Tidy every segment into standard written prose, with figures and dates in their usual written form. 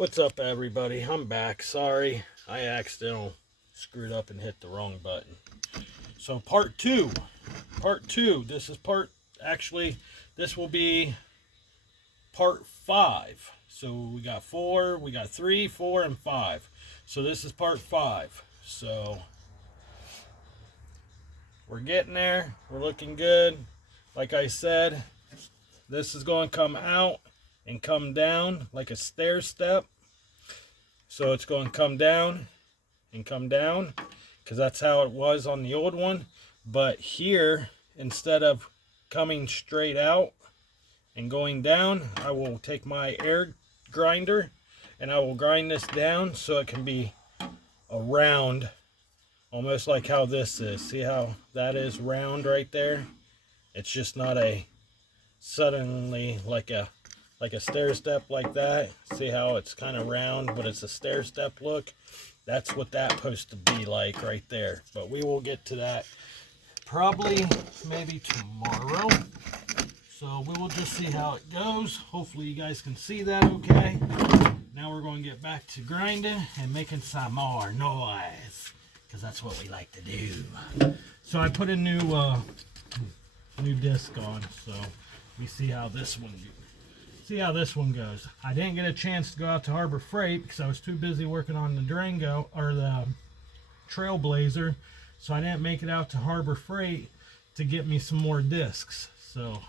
What's up, everybody? I'm back. Sorry, I accidentally screwed up and hit the wrong button. So part two. This is actually, this will be part 5. So we got 4, we got 3, 4, and 5. So this is part 5. So we're getting there. We're looking good. Like I said, this is going to come out and come down like a stair step. So it's going to come down and come down because that's how it was on the old one. But here, instead of coming straight out and going down, I will take my air grinder and I will grind this down so it can be around, almost like how this is. See how that is round right there? It's just not a suddenly like a stair step like that. See how it's kind of round, but it's a stair step look. That's what that's supposed to be like right there. But we will get to that probably maybe tomorrow. So we will just see how it goes. Hopefully you guys can see that okay. Now we're going to get back to grinding and making some more noise, because that's what we like to do. So I put a new disc on, so we see how this one goes. I didn't get a chance to go out to Harbor Freight because I was too busy working on the Durango, or the Trailblazer, so I didn't make it out to Harbor Freight to get me some more discs. So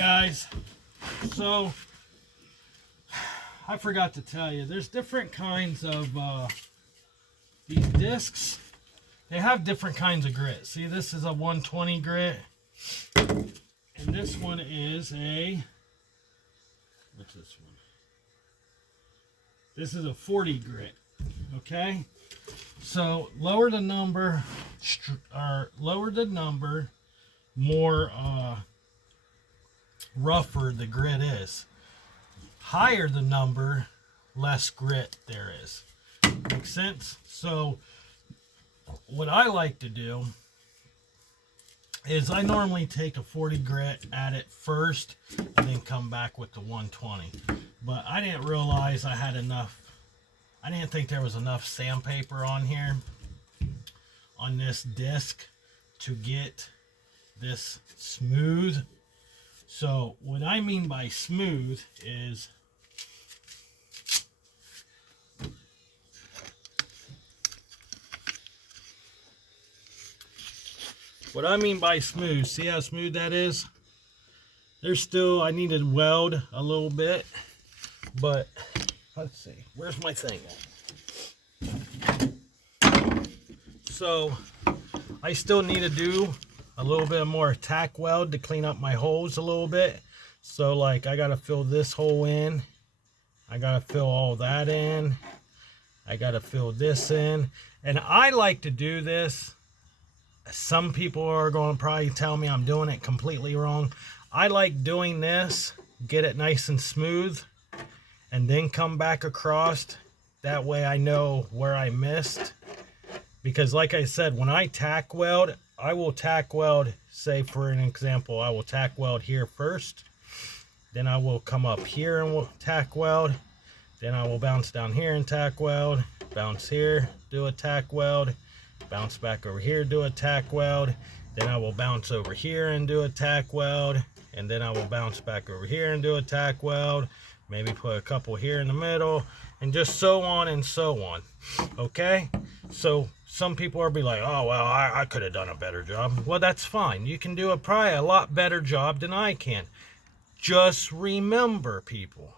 guys, so I forgot to tell you, there's different kinds of these discs. They have different kinds of grit. See, this is a 120 grit, and this one is a, what's this one? This is a 40 grit. Okay, so lower the number, more rougher the grit is. Higher the number, less grit there is. Make sense? So what I like to do is I normally take a 40 grit at it first and then come back with the 120. But I didn't realize I had enough. I didn't think there was enough sandpaper on here, on this disc, to get this smooth. So what I mean by smooth is see how smooth that is? There's still, I need to weld a little bit, but let's see, where's my thing at? So I still need to do a little bit more tack weld to clean up my holes a little bit. So like I gotta fill this hole in, I gotta fill all that in, I gotta fill this in, and I like to do this. Some people are going to probably tell me I'm doing it completely wrong. I like doing this, get it nice and smooth, and then come back across. That way I know where I missed. Because like I said, when I tack weld, I will tack weld, say for an example, I will tack weld here first. Then I will come up here and tack weld. Then I will bounce down here and tack weld. Bounce here, do a tack weld. Bounce back over here, do a tack weld. Then I will bounce over here and do a tack weld. And then I will bounce back over here and do a tack weld. Maybe put a couple here in the middle. And just so on and so on. Okay? So some people are be like, oh, well, I could have done a better job. Well, that's fine. You can do probably a lot better job than I can. Just remember, people,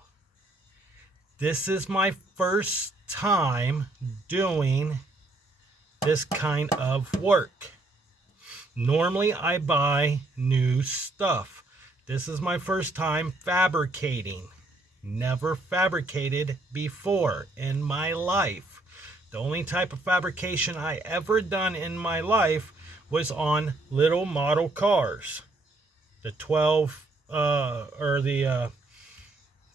this is my first time doing this kind of work. Normally I buy new stuff. This is my first time fabricating. Never fabricated before in my life. The only type of fabrication I ever done in my life was on little model cars. The 12 or the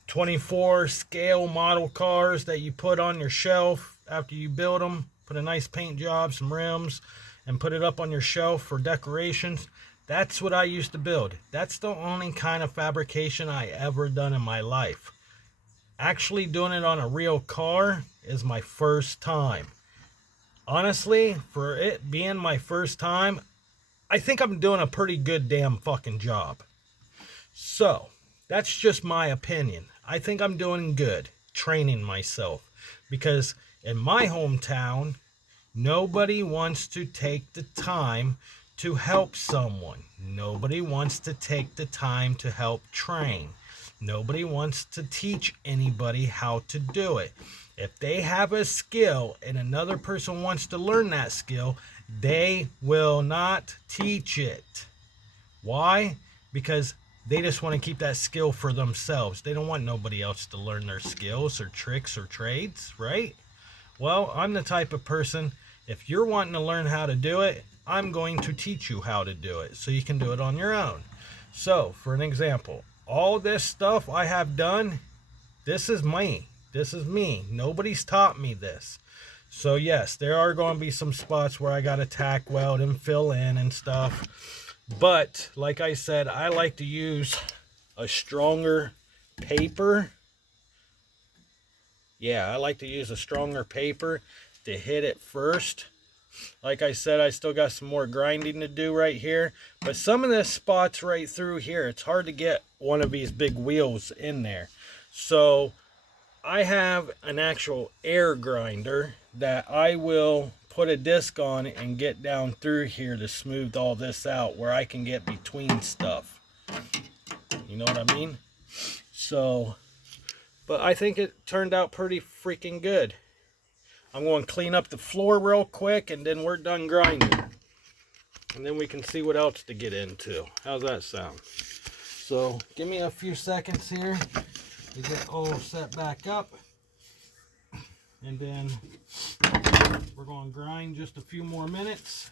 24 scale model cars that you put on your shelf after you build them. Put a nice paint job, some rims, and put it up on your shelf for decorations. That's what I used to build. That's the only kind of fabrication I ever done in my life. Actually doing it on a real car is my first time. Honestly, for it being my first time, I think I'm doing a pretty good damn fucking job. So, that's just my opinion. I think I'm doing good training myself, because in my hometown, nobody wants to take the time to help someone. Nobody wants to take the time to help train. Nobody wants to teach anybody how to do it. If they have a skill and another person wants to learn that skill, they will not teach it. Why? Because they just want to keep that skill for themselves. They don't want nobody else to learn their skills or tricks or trades, right? Well, I'm the type of person, if you're wanting to learn how to do it, I'm going to teach you how to do it so you can do it on your own. So, for an example, all this stuff I have done, this is me. This is me. Nobody's taught me this. So, yes, there are going to be some spots where I got to tack weld and fill in and stuff. But, like I said, I like to use a stronger paper. Yeah, I like to use a stronger paper to hit it first. Like I said, I still got some more grinding to do right here. But some of the spots right through here, it's hard to get one of these big wheels in there. So I have an actual air grinder that I will put a disc on and get down through here to smooth all this out, where I can get between stuff. You You know what I mean? So, but I think it turned out pretty freaking good. I'm going to clean up the floor real quick, and then we're done grinding. And then we can see what else to get into. How's that sound? So give me a few seconds here to get all set back up. And then we're going to grind just a few more minutes.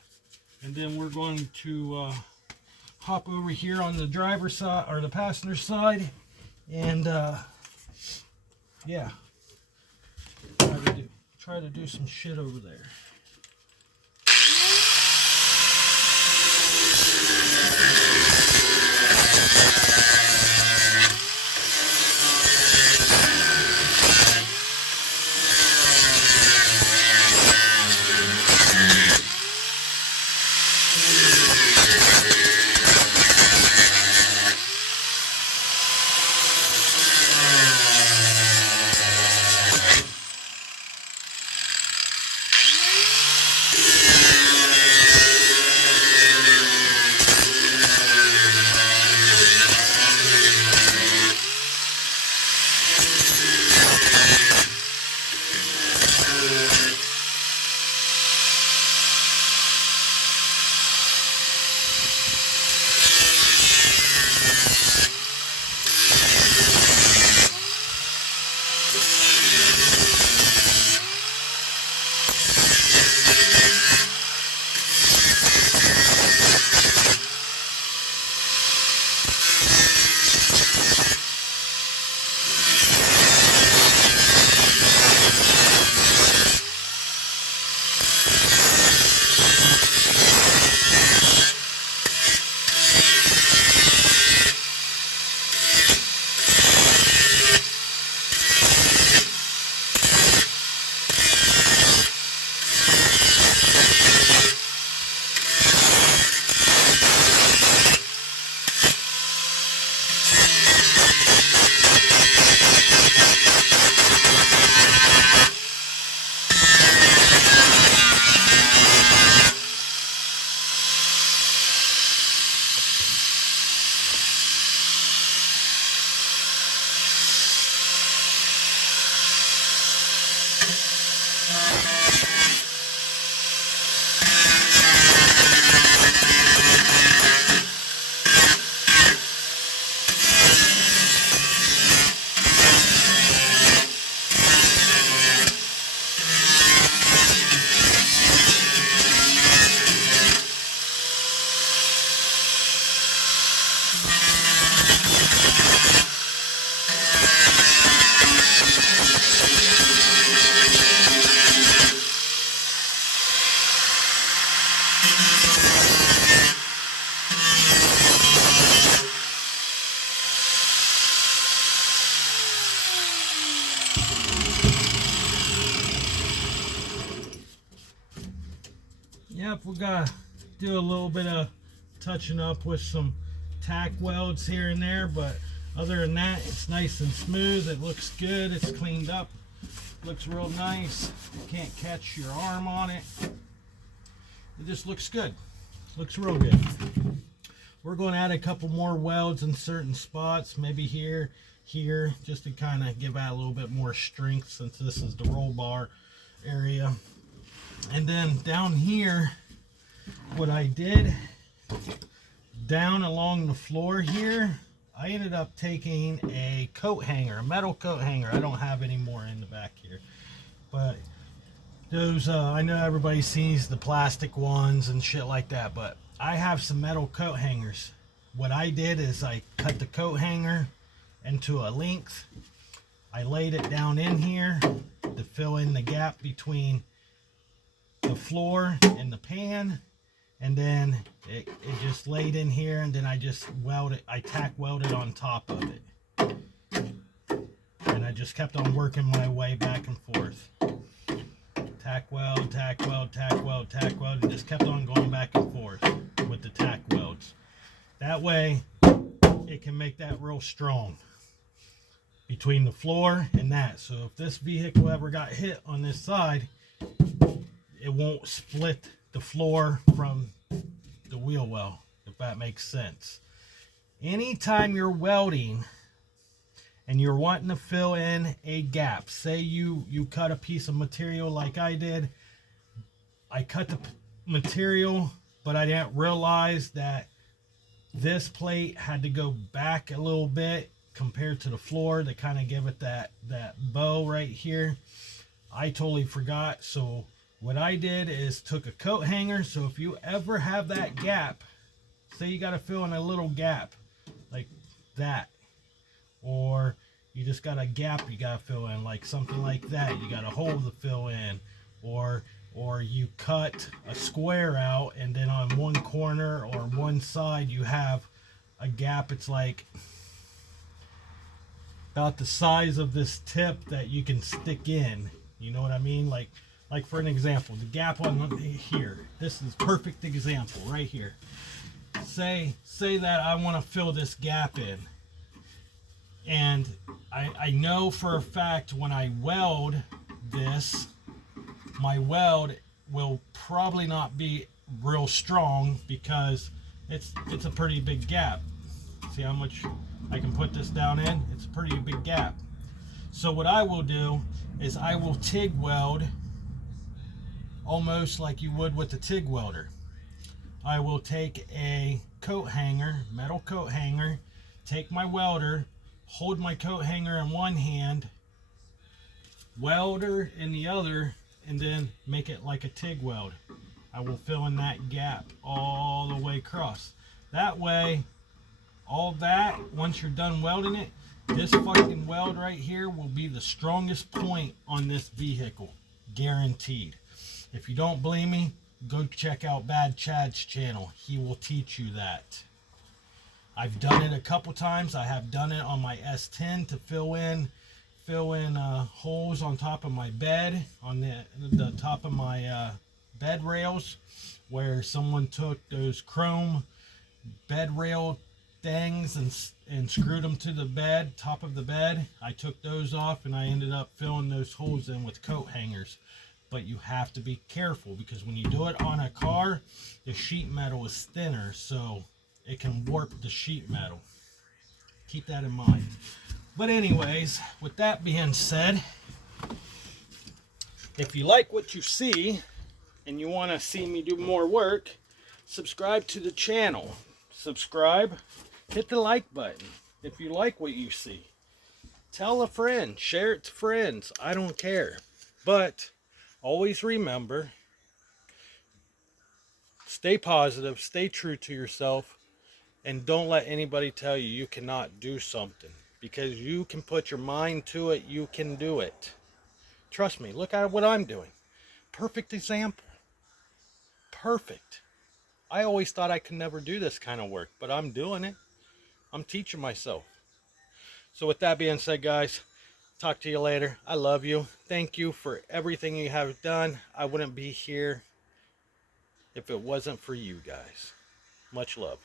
And then we're going to hop over here on the driver's side, or the passenger side. And yeah, try to do some shit over there. Yep, we gotta do a little bit of touching up with some tack welds here and there, but other than that, it's nice and smooth. It looks good. It's cleaned up. Looks real nice. You can't catch your arm on it. It just looks good. Looks real good. We're going to add a couple more welds in certain spots, maybe here, just to kind of give out a little bit more strength, since this is the roll bar area. And then down here, what I did, down along the floor here, I ended up taking a coat hanger, a metal coat hanger. I don't have any more in the back here, but those, I know everybody sees the plastic ones and shit like that, but I have some metal coat hangers. What I did is I cut the coat hanger into a length. I laid it down in here to fill in the gap between the floor and the pan, and then it just laid in here, and then I just welded, I tack welded on top of it, and I just kept on working my way back and forth. Tack weld, tack weld, tack weld, tack weld, and just kept on going back and forth with the tack welds. That way it can make that real strong between the floor and that. So if this vehicle ever got hit on this side, it won't split the floor from the wheel well, if that makes sense. anytime you're welding and you're wanting to fill in a gap, say you cut a piece of material like I did. I cut the material, but I didn't realize that this plate had to go back a little bit compared to the floor to kind of give it that bow right here. I totally forgot. So what I did is took a coat hanger. So if you ever have that gap, say you got to fill in a little gap like that, or you just got a gap you got to fill in, like something like that, you got a hole to fill in, or you cut a square out and then on one corner or one side you have a gap. It's like about the size of this tip that you can stick in. You know what I mean? Like for an example, the gap on here. This is a perfect example right here. Say that I want to fill this gap in. And I know for a fact when I weld this, my weld will probably not be real strong because it's a pretty big gap. See how much I can put this down in? It's a pretty big gap. So what I will do is I will TIG weld almost like you would with the TIG welder. I will take a coat hanger, metal coat hanger, take my welder, hold my coat hanger in one hand, welder in the other, and then make it like a TIG weld. I will fill in that gap all the way across. That way, all that, once you're done welding it, this fucking weld right here will be the strongest point on this vehicle. Guaranteed. If you don't believe me, go check out Bad Chad's channel. He will teach you that. I've done it a couple times. I have done it on my S10 to fill in holes on top of my bed, on the top of my bed rails, where someone took those chrome bed rail things and screwed them to the bed, top of the bed. I took those off and I ended up filling those holes in with coat hangers. But you have to be careful because when you do it on a car, the sheet metal is thinner, so it can warp the sheet metal. Keep that in mind. But anyways, with that being said, if you like what you see and you want to see me do more work, subscribe to the channel. Subscribe, hit the like button if you like what you see. Tell a friend, share it to friends. I don't care. But always remember, stay positive, stay true to yourself, and don't let anybody tell you you cannot do something. Because you can put your mind to it, you can do it. Trust me, look at what I'm doing. Perfect example. Perfect. I always thought I could never do this kind of work, but I'm doing it. I'm teaching myself. So with that being said, guys, talk to you later. I love you. Thank you for everything you have done. I wouldn't be here if it wasn't for you guys. Much love.